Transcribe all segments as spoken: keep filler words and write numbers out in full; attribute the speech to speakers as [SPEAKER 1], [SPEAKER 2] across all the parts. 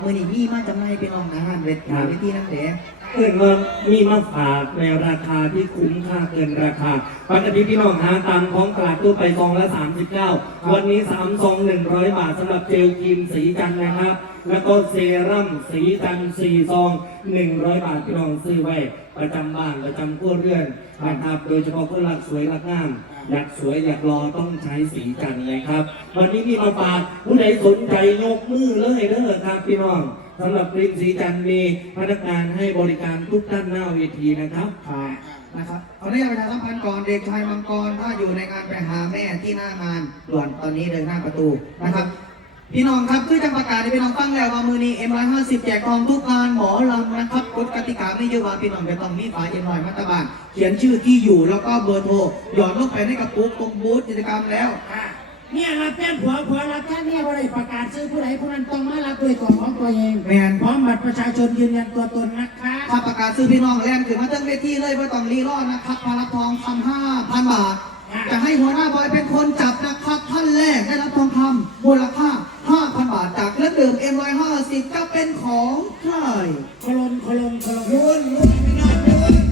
[SPEAKER 1] มือนี่มีมาจำหน่ายเป็นรองอาหารเวทเวทีนั่นแหละ
[SPEAKER 2] เกินมามีมาฝากในราคาที่คุ้มค่าเกินราคาปกติพี่น้องหาตามท้องตลาดทั่วไปซองละสามสิบเก้าวันนี้สามซองหนึ่งร้อยบาทสำหรับเจลครีมสีจันทร์นะครับแล้วก็เซรั่มสีจันทร์สี่ซองหนึ่งร้อยบาทพี่น้องซื้อไว้ประจำบ้านประจำครัวเรือนนะครับโดยเฉพาะคนรักสวยรักงามอยากสวยอยากรอต้องใช้สีจันทร์เลยครับวันนี้มีมาฝากผู้ใดสนใจยกมือเลยเด้อครับพี่น้องสำหรับครีมสีจันทร์มีพนักงานให้บริการทุกด้านหน้าเวทีนะครับ
[SPEAKER 1] ครับนะครับขออนุญาตประชาสัมพันธ์ก่อนเด็กชายมังกรถ้าอยู่ในงานไปหาแม่ที่หน้างานด่วนตอนนี้เดินหน้าประตูนะครับพี่น้องครับคือจังประกาศให้พี่น้องฟังแล้วว่ามือนี้เอ็มร้อยห้าสิบแจกทองทุกงานหมอลำนะครับกฎกติกาไม่เยอะว่าพี่น้องจะต้องมีฝาเอ็มร้อยมัตตบานเขียนชื่อที่อยู่แล้วก็เบอร์โทรหย่อนลงไปในกระปุกตรงบูธกิจกรรมแล้ว
[SPEAKER 3] เนี่ยรับแจ้งผัวผัวรับแจ้งเนี่ยว่าได้ประกาศซื้อผู้ใดผู้นั้นต้องมารับด้วยตัวของตัวเอง
[SPEAKER 1] แมน
[SPEAKER 3] พร้อมบัตรประชาชนยืนยันตัวตนนะคะ
[SPEAKER 1] ถ้าประกาศซื้อพี่น้องแลนขึ้นมาตั้งเวทีเลยไม่ต้องรีรอดนะครับพารับทองคำห้าพันบาทจะให้หัวหน้าบอยเป็นคนจับนะครับท่านแรกได้รับทองคำมูลค่าห้าพันบาทจากเครื่องดื่มเอ็มร้อยห้าสิบจะเป็นของใคร
[SPEAKER 3] โคลนโคลนโคลน
[SPEAKER 1] รุ่นรุ่นพี่น้องรุ่น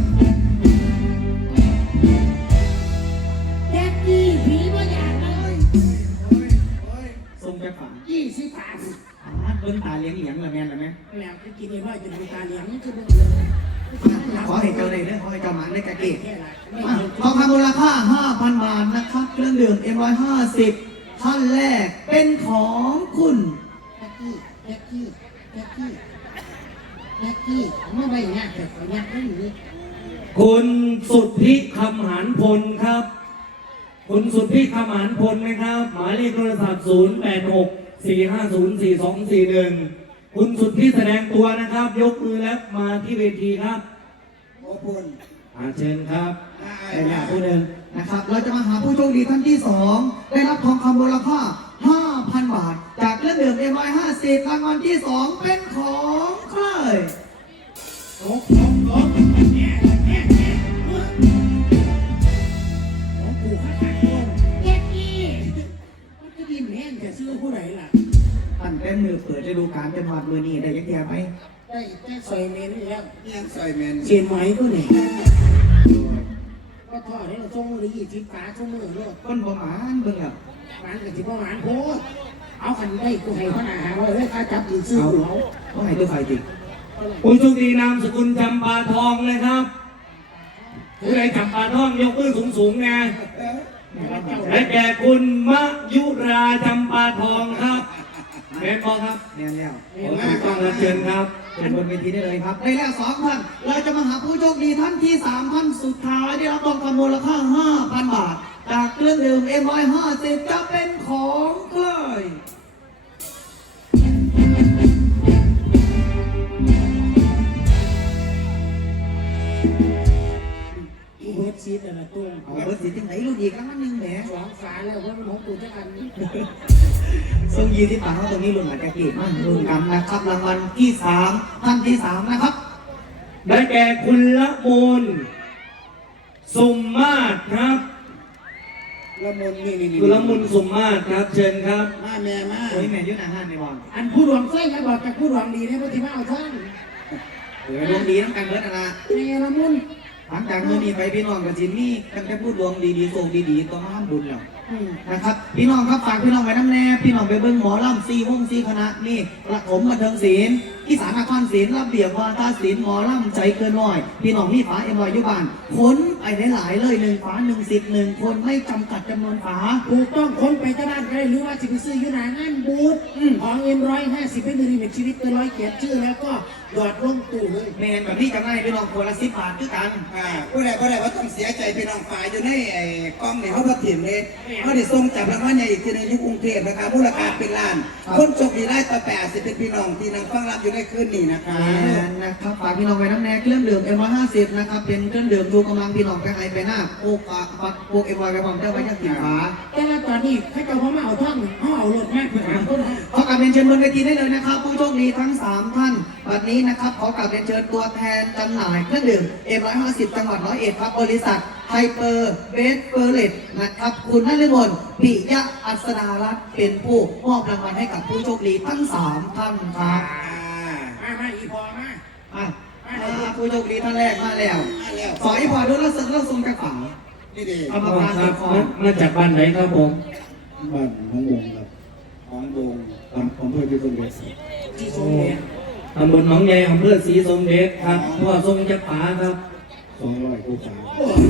[SPEAKER 3] แจ็คกี้ผีมาอย่างเลย
[SPEAKER 1] ทรงจะฝัง
[SPEAKER 3] ยี่สิบบาท
[SPEAKER 1] เบิ้งตาเลี้ยงเหลียงละแม่ละแม่
[SPEAKER 3] แล้วจะกินได้ว่าจะดูตาเลี้ยงนี่คือเป็น
[SPEAKER 1] ขอให้เจ้าได้เรื่องขอให้เจ้าหมันได้กะเกะทองคำมูลค่าห้าพันบาทนะครับเครื่องดื่มเอ็มร้อยห้าสิบท่านแรกเป็นของคุณ
[SPEAKER 3] แจ็คกี้แจ็คกี้แจ็คกี้แจ็คกี้เมื่อไหร่เนี่ยแต่ขอยักไม่อยู่
[SPEAKER 2] คุณสุทธิคำหานพลครับคุณสุทธิคำหานพลนะครับหมายเลขโทรศัพท์ศูนย์ แปด หก สี่ ห้า ศูนย์ สี่ สอง สี่ หนึ่งคุณสุทธิแสดงตัวนะครับยกมือแล้วมาที่เวทีครับ
[SPEAKER 1] ขอบคุณ
[SPEAKER 2] อาเชิญครับ
[SPEAKER 1] ได้แล้วผู้หนึ่งนะครับเราจะมาหาผู้โชคดีท่านที่สองได้รับทองคำมูลค่าห้าพันบาทจากเครื่องดื่มเอ็มร้อยห้าสิบรางวัลที่สองเป็นของใคร
[SPEAKER 3] โอ้โหโอ้โหเนี่ยเนี่ยเนี่ยโอ้โหข้าทางโยมแจ็คกี้มันจะดิ้นแห้งจะซื้อผู้ไหนล่ะ
[SPEAKER 1] ท่านเป็นมือเปิดจะดูการจังหวัดมือนี้ได้ยังเดียวไหม
[SPEAKER 3] ได้ได้ซอยเมนแล้ว
[SPEAKER 1] ยังซอยเมน
[SPEAKER 3] เชียนไหมก็เนี่ยก็ทอดให้เราส่งหรือยี่สิบฝาส่งมือโลด
[SPEAKER 1] คนประมาณเบิ่งอ่ะ
[SPEAKER 3] หวานกับที่ประมาณโพดเอาขันได้กูให้ขนาดหาว่าเฮ้ยข้าจับอีกซื้อหัว
[SPEAKER 1] เขาให้ตัวไฟติด
[SPEAKER 2] คุณโชคดีนามสกุลจำปาทองนะครับผู้ใดจำปาทองยกมือสูงสูงไงและแก่คุณมะยุราจำปาทองครับแม่บอกครับ
[SPEAKER 1] แน่แล้ว
[SPEAKER 2] ขอต้อนรับเชิญครับ
[SPEAKER 1] เชิญบนเวทีได้เลยครับได้แล้วสองท่านเราจะมาหาผู้โชคดีท่านที่สามท่านสุดท้ายได้รับทองคำมูลค่าห้าพันบาทจากเครื่องดื่มเอ็มร้อยห้าสิบจะเป็นของใคร
[SPEAKER 3] เบิร์ดซีดอะไรตุ้ง
[SPEAKER 1] เอาเบิร์ดซีดที่ไหนรู้ดีกันนึงแหม
[SPEAKER 3] สองฝาแล้วเพราะมันของกูจะกัน
[SPEAKER 1] ส่งยีที่ป่าเขาตรงนี้รุ่นหมายจะกีดมั่นรุ่นกันนะครับรางวัลที่สามท่านที่สามนะครับ
[SPEAKER 2] ได้แก่คุณละมุนสุมมาศครับ
[SPEAKER 3] ละมุนนี่นี่
[SPEAKER 2] คุณละมุนสุมมาศครับเชิญครับ
[SPEAKER 3] มาแม่มา
[SPEAKER 1] โอ้ยแม่ยุ่งอาหารในวัน
[SPEAKER 3] อันผู้หลวงไส้ไหมบอกจากผู้หลวงดีเนี่ยพอที่มาเอาท่าน
[SPEAKER 1] เออดวงดีน้ำกันเบิร์ดนะ
[SPEAKER 3] แม่ละมุน
[SPEAKER 1] หลังจากเมื่อนี้ไปพี่น้องกับจินนี่กันแค่พูดดวงดีๆโชคดีๆตัวมาห้ามบุญแล้วนะครับพี่น้องครับฝากพี่น้องไว้น้ำแน่พี่น้องไปเบิ้งหมอลำซีวงซีคณะนี่ประถมบันเทิงศิลป์อีสานนครศิลป์รับเบียบวาทศิลป์หมอลำใจเกินร้อยพี่น้องมีฝาเอ็มร้อยยุบานค้นไปหลายๆเลยหนึ่งฝาหนึ่งสิบหนึ่งคนไม่จำกัดจำนวนฝา
[SPEAKER 3] ถูกต้องค้นไปที่บ้านก็ได้หรือว่าจะไปซื้อยูนางานบูธของเอ็มร้อยห้าสิบเป็นมือเป็นชีวิตเป็นร้อยเกียรติชื่อแล้วก็หยอดลงตู้เลย
[SPEAKER 1] แมนแบบนี้จะง่ายพี่น้องคนละสิบบาทด้วยกัน
[SPEAKER 4] อ่าผู้ใดผู้ใดว่าต้องเสียใจพี่น้องฝ่ายอยู่ในไอ้กองเนี่ยเขาก็ถิ่มเลยเขาได้ส่งจับรางวัลใหญ่อีกทีในยุคกรุงเทพนะครับมูลค่าเป็นล้านคนโชคดีได้ต่อแปดสิบเป็นพี่น้องที่นั่งฟังรับอยู่ในคืนนี้นะครับ
[SPEAKER 1] นะครับฝากพี่น้องไว้น้ำแน่เครื่องดื่มเอ็มร้อยห้าสิบนะครับเป็นเครื่องดื่มดูกำลังพี่น้องไปไอไปหน้าโอ้ปะโอ้เอ็มร้อยไปพร้อมเจ้าไว้ยังกินขา
[SPEAKER 3] แต่ละตอนนี้ให้เจ้าพ่อมาเอาท่องเขาเอารถแม่เพื่อนต้น
[SPEAKER 1] ขอกลับเรียนเชิญบนเวทีได้เลยนะครับผู้โชคดีทั้งสามท่านวันนี้นะครับขอกลับเรียนเชิญตัวแทนจำหน่ายเครื่องดื่มเอ็มร้อยห้าสิบจังหวัดร้อยเอ็ดครับบริษัทไฮเปอร์เบสเปอร์เลตนะครับคุณนฤมลปิยะอัศดารัตน์เป็นผู้มอบรางวัลให้กับผู้โชคดีทั้งสามท่านครับผู้โชคดีท่านแรกมาแล้ว
[SPEAKER 4] มาแล้ว
[SPEAKER 1] สอยพอด้วยแล้วสึกแล้วทรงกระฝัง
[SPEAKER 4] นี่ดี
[SPEAKER 1] เอา
[SPEAKER 2] พ่
[SPEAKER 1] มา
[SPEAKER 2] อ
[SPEAKER 1] พาน
[SPEAKER 2] ค
[SPEAKER 1] ติ
[SPEAKER 2] รับ
[SPEAKER 1] ดคอ
[SPEAKER 2] มามาจากบ้านไหนครับผม
[SPEAKER 5] บ้านของวงครับ
[SPEAKER 4] ของวง
[SPEAKER 5] อำอำเภอพิบูลเดช
[SPEAKER 3] ที่ทรงเรียน
[SPEAKER 2] ตำบลหนองใหญ่อำเภอศรีสมเด็จครับพ่อทรงจักรผาครับ
[SPEAKER 5] สองร้อยกูสา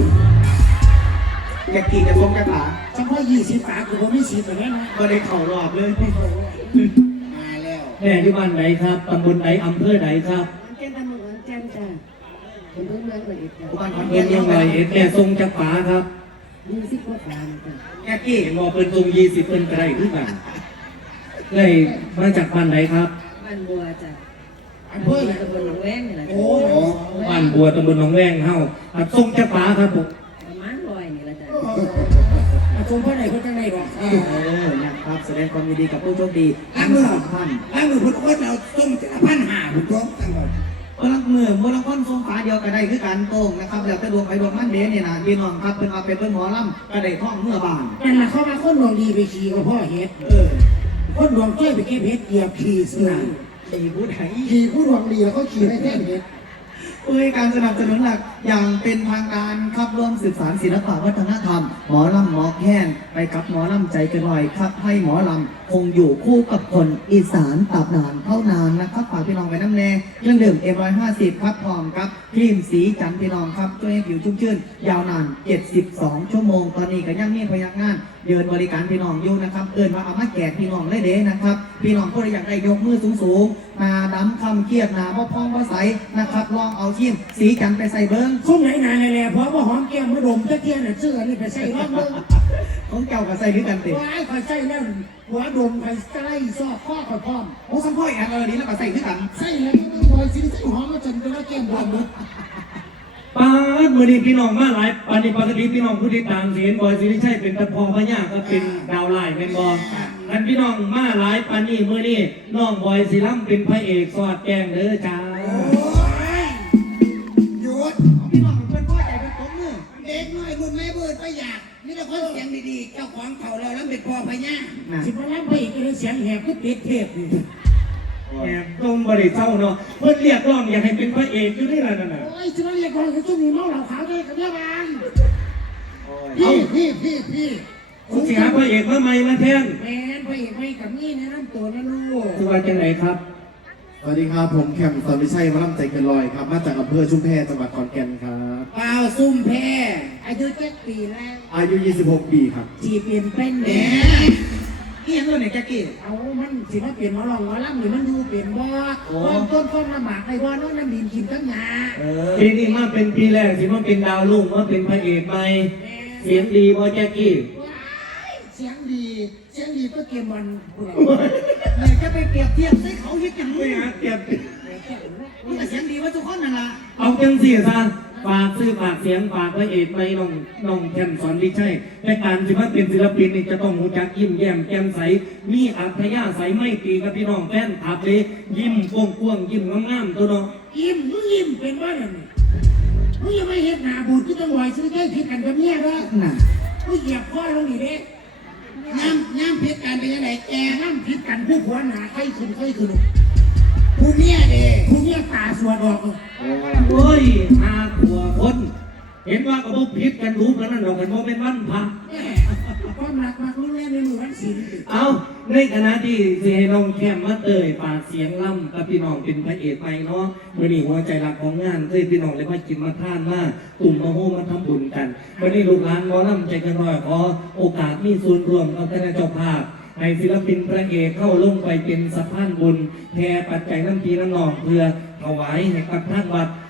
[SPEAKER 1] อยากกินจะทรงกระฝัง
[SPEAKER 3] เฉพาะยี่สิบฝาคือผมไม่สิบแต่แม่นะ
[SPEAKER 1] ก็เลยเข่ารอบเลย
[SPEAKER 4] มาแล้ว
[SPEAKER 2] แม่อยู่บ้านไหนครับตำบลไหนอำเภอไหนครับ
[SPEAKER 6] แก้มตำรวจแก้มจ้ะเป็นเพื่อนเมืองละเอียดจ้ะ
[SPEAKER 1] ผู้บ้านขอน
[SPEAKER 2] เงิ
[SPEAKER 1] แก่
[SPEAKER 2] น
[SPEAKER 1] น
[SPEAKER 2] ยังไงเอ็ดแม่ทรงจักรผาครับ
[SPEAKER 6] ยี่สิบกว่าฝาจ้ะ
[SPEAKER 1] แกกี้
[SPEAKER 2] เห็นว่าเป็นทรงยี่สิบเป็นไกลขึ้นกันเลยมาจากบ้านไหนครับ
[SPEAKER 6] บ้านบัวจ้ะ
[SPEAKER 3] อำเภอ
[SPEAKER 6] ตำบลหนองแวงนี่แหละ
[SPEAKER 3] โอ้
[SPEAKER 6] จ้ะ
[SPEAKER 2] บ้านบัวตำบลหนองแวงเฮาครับทรงจักรผาครับผม
[SPEAKER 6] ประมาณร้อยนี่แหละจ้ะ
[SPEAKER 3] อาชมพ่อไหนพ่อจังไหนหรอก
[SPEAKER 1] เออนะครับแสดงความยินดีกับผู้โชคดี
[SPEAKER 4] ล้า
[SPEAKER 1] ทั้
[SPEAKER 4] ง
[SPEAKER 1] ง
[SPEAKER 4] มือ
[SPEAKER 1] สามท่าน
[SPEAKER 4] ล้างมือพุทธคนเอาต้มจะพันหาพุทธคนทั้งหมด
[SPEAKER 1] เมื่อลังมือเมื่อลังคนทรงฟ้าเดียวกันได้คือการโต้งนะครับแล้วแต่ดวงไปดวงมันเดเนี่ยนะพี่น้องครับเป็นเอาเป็นเพื่อนหมอลำก็ได้ท่องเมื่อบาน
[SPEAKER 3] นั่นแหละเข้ามาคนดวงดีไปขี่กับพ่อเฮ็ด
[SPEAKER 1] เออ
[SPEAKER 3] คนดวงช่วยไปเก็บเฮ็ดเหยียบขี่เสือ
[SPEAKER 1] ขี่ผู้ไทย
[SPEAKER 3] ขี่ผู้ดวงดีแล้วก็ขี่ไปแท่นเฮ็ด
[SPEAKER 1] เพื่อให้การสนับสนุนหลักอย่างเป็นทางการครับร่วมสืบสานศิลปะวัฒนธรรม หมอลำหมอแค้นไปกับหมอลำใจเกันลอยครับให้หมอลำคงอยู่คู่กับคนอีสานตับนานเท่านานนะครับฝากพี่น้องไว้น้ำแน่เครื่องดื่มเอ็มร้อยห้าสิบครับพร้อมครับครีมสีจันทร์พี่น้องครับช่วยให้ผิวชุ่มชื่น ยาวนานเจ็ดสิบสองชั่วโมงตอนนี้ก็ยังมีพยักงานเดินบริการพี่น้องอยู่นะครับเอินมาเอามาแจกพี่น้องเลยเด้นะครับพี่น้องผู้ใดอยากได้ยกมือสูงๆมาดำคำเครียดหนาพ่อพองพ่อใสนะครับลองเอาครีมสีจันทร์ไปใส่เบิ้ง
[SPEAKER 3] ช่วงไหนนานเลยแหละเพราะว่าหอมแก้มมาดมตะเกียบน่ะเสื้อนี่ไปใส่รอบเมือง
[SPEAKER 1] ของเก่ากับใส่ด้วยกันเต็ม
[SPEAKER 3] ว้ายคอยใส่แล้วหัวดมคอยใส่ซอกข้อคอยพร้อม
[SPEAKER 1] โอ้สัมพ่อยอันเออนี้แล้วก็ใส่ด้วยกัน
[SPEAKER 3] ใส่แล้วก็คอยสิใส่หอมมาจนตัวแก้มดำหมด
[SPEAKER 2] ป้าดมือนี้พี่น้องมาหลายปานนี้ปกติพี่น้องผู้ติดตามเสียนบอยสิริชัยเป็นตะพอพญาก็เป็นดาวไล่เป็นบอกันพี่น้องมาหลายปานนี้มือนี้น้องบอยสิล่ำเป็นพระเอกสอดแกงเด้อจ้า
[SPEAKER 4] โอ้ยหยุด
[SPEAKER 1] ของพี่น้องเป็นพ่อใจเป็นผมมือ
[SPEAKER 4] เด็กน้อยรุ่นไม่เบิดไปอยากนี่เราคนเสียงดีๆเจ้าของเขาเราแล้วเป็นพ่อพญา
[SPEAKER 1] นะ
[SPEAKER 3] สิบวันแล้วไปอีกเลยเสียงแหบก็ติดเทพนี่
[SPEAKER 2] แอบต้องบริเศร้าเนาะเพื่อนเรียกร้องอยากให้เป็นพระเอกอยู่นี่แหละนั่นน่ะ
[SPEAKER 3] โอ้ยสิวันเรียกว่าคือช่วงนี้เมาเหล้าขาวได้กับเมียบางพี่พี่พี่พี่
[SPEAKER 2] คุณสิหาพระเอกมาใหม่มาแทน
[SPEAKER 3] แมนไปอีกไปกับนี่แนะนำตัวนะลูก
[SPEAKER 2] คือว่าจังไหนครับ
[SPEAKER 5] สวัสดีครับผมแคมป์สอนวิชัยมาล่ำใจเกินลอยครับ มาจากอำเภอชุมแพจังหวัดขอนแก่นครับ
[SPEAKER 4] เปล่าซุ่มแพ้
[SPEAKER 3] อายุเจ็ดปีแล้ว
[SPEAKER 5] อายุ ยี่สิบหก ปีครับ
[SPEAKER 3] จีเปลี่ยนเป็น
[SPEAKER 4] แห
[SPEAKER 3] แห
[SPEAKER 4] ม
[SPEAKER 3] น่
[SPEAKER 1] นี่ยังตัวไหนแจ็คกี้
[SPEAKER 3] เอามันสิมาเปลี่ยนมาลองมาล่ำหรือมันดูเปลี่ยนบ่ต้นต้นต้นลำบากไปว่าน้องน้ำดินกินตั้งยา
[SPEAKER 1] เออ
[SPEAKER 2] ปีนี้มาเป็นปีแรกสิมาเป็นดาวรุ่งมาเป็นพระเอกใหม่เสียงดีบอแจ๊กกี้
[SPEAKER 3] เสียงดีเสียงดีก็เกมมันพุ่น
[SPEAKER 1] เลยจะไปเปรียบเทียบใส่เขาเฮ็ดอย่าง
[SPEAKER 2] ไม่
[SPEAKER 1] นี้
[SPEAKER 2] หาเก็บ
[SPEAKER 1] มันก็เสียงดีว่าทุกคนนั่นล่ะ
[SPEAKER 2] เอาจังสี่ซะฝากซื้อฝากเสียงฝากพระเอกไม่น้องน้องแคมสอนวิชัยในการสิมาเป็นศิลปินนี่จะต้องรู้จักยิ้มแย้มแจ่มใสมีอัธยาศัยไม่ตีกับพี่น้องแฟนคลับเลยยิ้มกว้างๆยิ้มงามๆตัวเนาะ
[SPEAKER 3] ยิ้มมึงยิ้มเป็นว่าอย่างนี้มึงยังไม่เห็นหน้าบูดที่ต้องไหวซื้อได้ผิดกันกับเมียด้วย
[SPEAKER 1] น่ะ
[SPEAKER 3] มึงเหยียบข้อลงนี่เด้
[SPEAKER 4] น้ำน้ำพิษกันเป็นยังไงแก
[SPEAKER 3] แกนั่งผิดกันผู้ผัวหนาใครขึ้นใครขึ้น
[SPEAKER 4] ผู้เมียเด้
[SPEAKER 3] ผู้เมียตาสวดออก
[SPEAKER 2] โอ้ยหาผัวคน เห็นว่าก็บ่ผิดกันรู้กันนั่นดอกกันบ่เป็นวันพระ
[SPEAKER 3] แม่ความรักมากรู้แน่ในมือวันศีล
[SPEAKER 2] เอาในขณะที่สิให้น้องแคมมาเตยปากเสียงล่ำกับพี่น้องเป็นพระเอกไปเนาะวันนี้หัวใจหลักของงานเคยพี่น้องเลยมากินมาทานมาตุ่มมาโฮมาทำบุญกันวันนี้ลูกหลานหมอลำใจกันหน่อยขอโอกาสมีส่วนร่วมกับคณะเจ้าภาพให้ศิลปินพระเอกเข้าลงไปเป็นสะพานบุญแทปัจจัยน้ำพีน้ำนองเพื่อถวายให้กับทางวัด